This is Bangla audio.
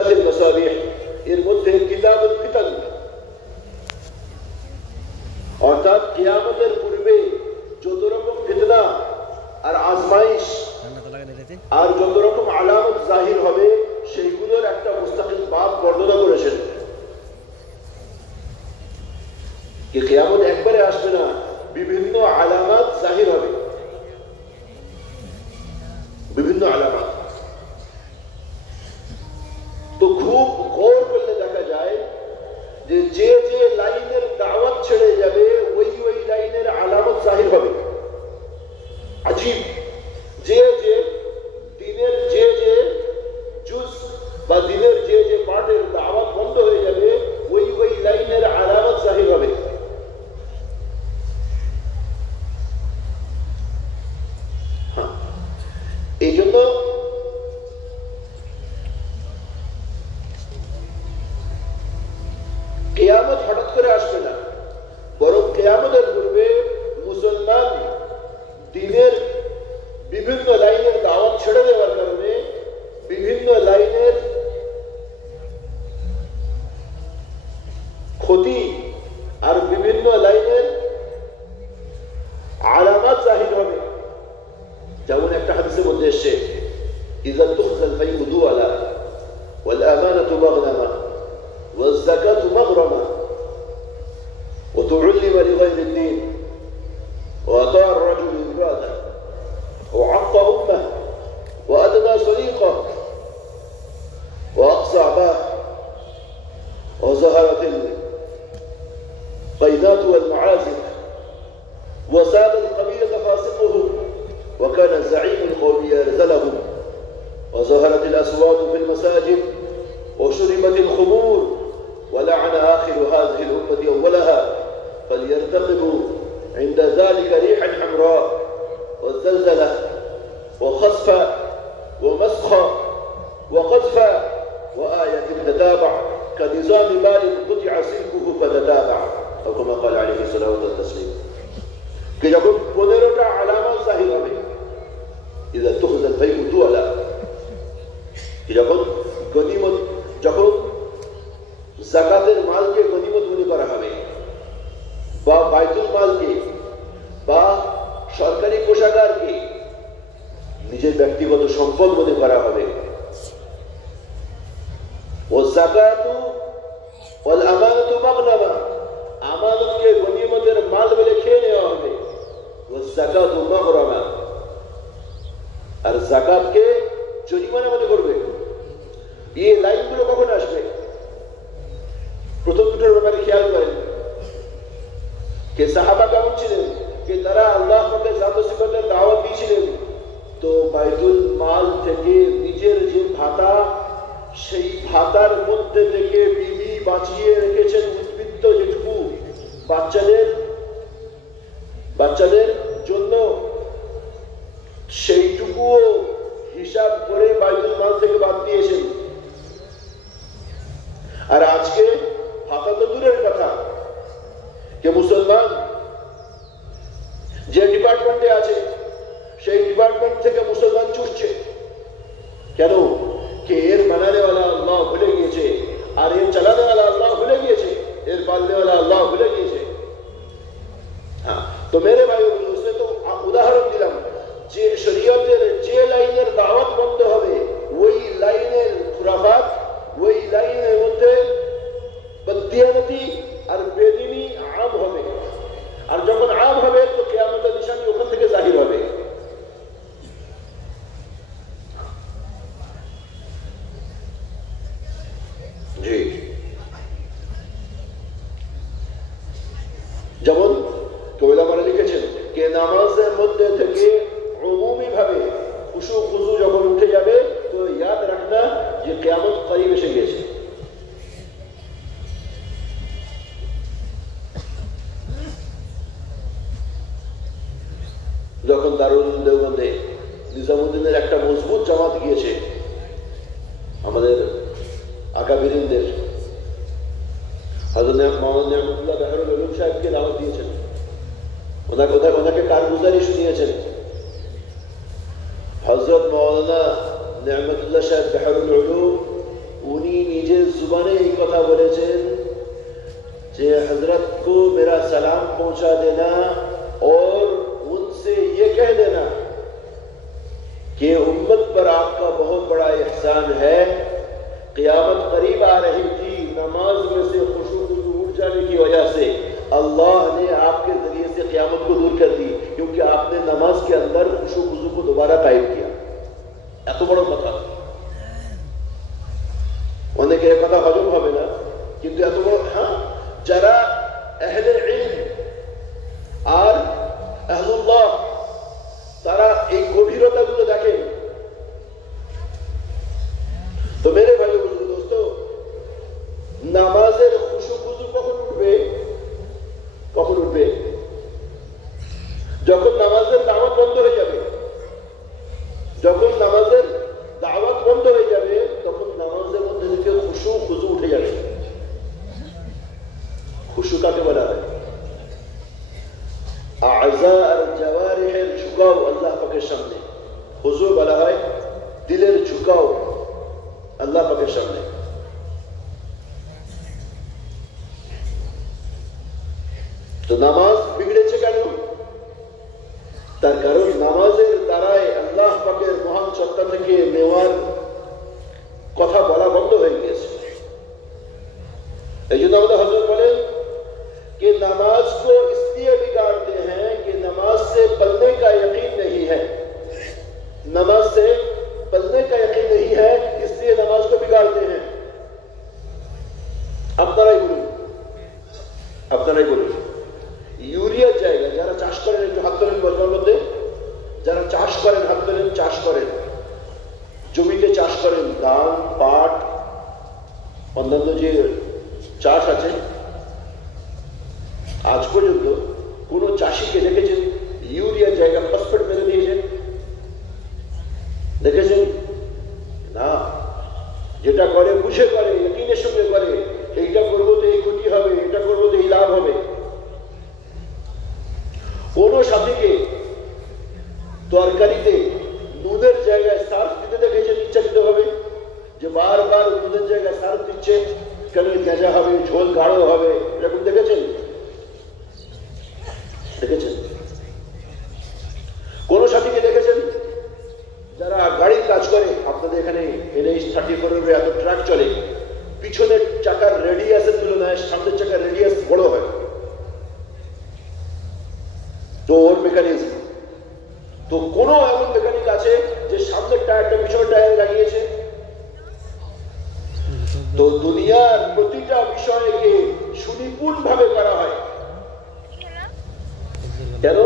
এর মধ্যে কিতাবুল ফিতান, অর্থাৎ কিয়ামতের পূর্বে যত রকম ফিতনা আর আজমাইশ আর যত রকম আলামত জাহির হবে সেইগুলোর একটা মুস্তাকিল বাব বর্ণনা করেছেন। কি কিয়ামত একবারে আসবে না, বিভিন্ন আলামত জাহির হবে, বিভিন্ন আলামত। তো খুব গৌর করলে দেখা যায় যে যে যে লাইনের দাওয়াত ছেড়ে যাবে ওই ওই লাইনের আলামত জাহির হবে। আজীব, যে যে দিনের যে যে জুজ বা দিনের যে যে পার্টের দাওয়াত বন্ধ হয়ে যাবে ওই ওই লাইনের আলামত জাহির হবে। এই জন্য কিয়ামত হঠাৎ করে আসবে না, বরং কিয়ামতের পূর্বে মুসলমান দিনের বিভিন্ন লাইনের দাওয়াত ছেড়ে দেওয়ার কারণে বিভিন্ন লাইনের ক্ষতি আর বিভিন্ন লাইনের আলামত জাহির হবে। যেমন একটা হাদিসের মধ্যে এসেছে, ইযা তুখযাল ফাইউ দুআলা ওয়াল আমানাতু মাগনামা ওয়াজ যাকাতু মাগরামা ওয়া তু'ল্লিমা লিগায়রি الدين وأطاع الرجل امرأته وعق أمه وأدنى صديقه وأقصى أباه وظهرت القينات والمعازف وساد القبيلة فاسقهم وكان زعيم القوم يرذلهم وظهرت الأصوات في المساجد وشربت الخمور ولعن آخر هذه الأمة أولها فليرتقبوا عند ذلك ريحا حمراء والزلزلة وخسفا ومسخا وقذفا وآية تتابع كنظام بال قطع سلكه فتتابع أو كما قال عليه الصلاة والتسليم। कि যখন 15টা আলামত জাহির হবে, ইযা তুখযাল ফাইউ দুআলা, যখন গনিমত, যখন যাকাতের মালকে গনিমত মনে করা হবে বা বাইতুল মালকে বা সরকারি কোষাগারকে নিজের ব্যক্তিগত সম্পদ মনে করা হবে। ও যাকাতু ওয়াল আমানাতু মাগনামা, আমানতকে গনিমতের মাল বলে খেয়ে নেওয়া হবে। ও যাকাতু মাগরামা, আর যাকাতকে জরিমানা মনে করবে। এই লাইনগুলো কখন আসবে? প্রথম দুটোর ব্যাপারে খেয়াল করেন, কে সাহাবা কেমন ছিলেন, কে তারা আল্লাহ পাকের জাত ও সিফাতের দাওয়াত দিয়েছিলেন, তো বাইতুল মাল থেকে নিজের যে ভাতা, সেই ভাতার মধ্যে থেকে বিবি বাঁচিয়ে রেখেছেন উদ্বৃত্ত যেটুকু বাচ্চাদের জন্য, সেইটুকুও হিসাব করে বাইতুল মাল থেকে বাদ দিয়েছেন। আর আজকে ভাতা তো দূরের কথা, কে মুসলমান যে ডিপার্টমেন্টে আছে সেই ডিপার্টমেন্ট থেকে মুসলমান ছুটছে। কেন? কে এর বানানেওয়ালা আল্লাহ ভুলে গিয়েছে, আর এর চালানেওয়ালা আল্লাহ ভুলে গিয়েছে, এর পালনেওয়ালা আল্লাহ ভুলে গিয়েছে। হ্যাঁ, তো মেরে ভাই उसने तो উদাহরণ দিলাম যে শরীয়তের যে লাইনের দাওয়াত বন্ধ হবে ওই লাইনের খুরাফাত, ওই লাইনের মধ্যে বদদিয়ানতি আর বেদিনী আম হবে। আর যখন আম হবে তো কিয়ামতের নিশানি ওখান থেকে জাহির হবে। জি, যেমন ওলামারা লিখেছেন যে নামাজের মধ্যে থেকে উমুমি ভাবে খুশু খুজু যখন উঠে যাবে তো ইয়াদ রাখনা যে কিয়ামত করিব এসে গেছে। যখন দারুল দেওবন্দে নিজামুদ্দিনের একটা মজবুত জামাত গিয়েছে, আমাদের আকাবিরিনদের হযরত মাওলানা নেয়ামতুল্লাহ বাহরুল উলুম সাহেবকে দাওয়াত দিয়েছেন, ওনাকে কারগুজারি শুনিয়েছেন। হযরত মাওলানা নেয়ামতুল্লাহ সাহেব বাহরুল উলুম উনি पहुंचा देना और उनसे ये कह देना कि उम्मत पर आपका बहुत बड़ा एहसान है। क़यामत करीब आ रही थी, नमाज में से खुशू उठ जाने की वजह से अल्लाह ने आपके जरिए से क़यामत को दूर कर दी, क्योंकि आपने नमाज के अंदर खुशू खुजू को दोबारा कायम किया। এত বড় কথা, অনেকের কথা হজম হবে না, কিন্তু এত বড়। হ্যাঁ, যারা আহলে ইলম আর আহলুল্লাহ তারা এই গভীরতাগুলো দেখেন। তো মেরে ভাই দোস্তো, নামাজের খুশু খুজু কখন উঠবে? কখন উঠবে? যখন নামাজের দাওয়াত বন্ধ হয়ে যাবে। যখন নামাজের দাওয়াত বন্ধ হয়ে যাবে তখন নামাজের মধ্যে থেকে খুশু খুজু উঠে যাবে। খুশু কাকে বলা হয়? আযা আর জাওয়ারিহের ঝুঁকাও আল্লাহ পাকের সামনে। খুজু বলা হয় দিলের ঝুঁকাও আল্লাহ পাকের সামনে। তো নামাজ বিগড়েছে কেন? তার কারণ নামাজের দ্বারাই আল্লাহ পাকের মহান সত্তা থেকে নেওয়ার কথা বলা বন্ধ হয়ে গিয়েছে। এই জন্য আমাদের হযরত বলেন कि नमाज को इसलिए बिगाड़ते हैं कि नमाज से पलने का यकीन नहीं है। नमाज से पलने का यकीन नहीं है, इसलिए नमाज को बिगाड़ते हैं। আপনারাই বলুন, আপনারাই বলুন, ইউরিয়া জায়গা যারা চাষ করেন একটু হাত তোলেন বজমার মধ্যে। যারা চাষ করেন হাত তোলেন। চাষ করেন, জমিতে চাষ করেন, ধান, পাট, অন্যান্য যে চাষ আছে, আজ পর্যন্ত কোন চাষিকে দেখেছেন ইউরিয়া জায়গা ফসফেট মেরে দিয়েছেন? দেখেছেন না। যেটা করে বুঝে করে, ইকিনের সঙ্গে করে, এইটা করবো তো এই ক্ষতি হবে, এটা করবো তো এই লাভ হবে। কোন সাথীকে তরকারিতে নুনের জায়গায় সার্ফ দিতে দেখেছেন ইচ্ছাকৃত হবে? যে বারবার নুনের জায়গায় সার্ফ দিচ্ছে কেন গেঁজা হবে, ঝোল গাঢ় হবে, এরকম দেখেছেন? দেখেছেন? কোন সাথীকে দেখেছেন যারা গাড়ির কাজ করে? আপনাদের এখানে NH-34 এত ট্রাক চলে, পিছনের চাকার রেডিয়াসের তুলনায় সামনের চাকার রেডিয়াস বড় হয়। তো ওর মেকানিজম তো কোন এমন মেকানিক আছে যে সামনের টায়ারটা পিছনের টায়ারে লাগিয়েছে? তো দুনিয়ার প্রতিটা বিষয়কে সুনিপুণ ভাবে করা হয়। কেন?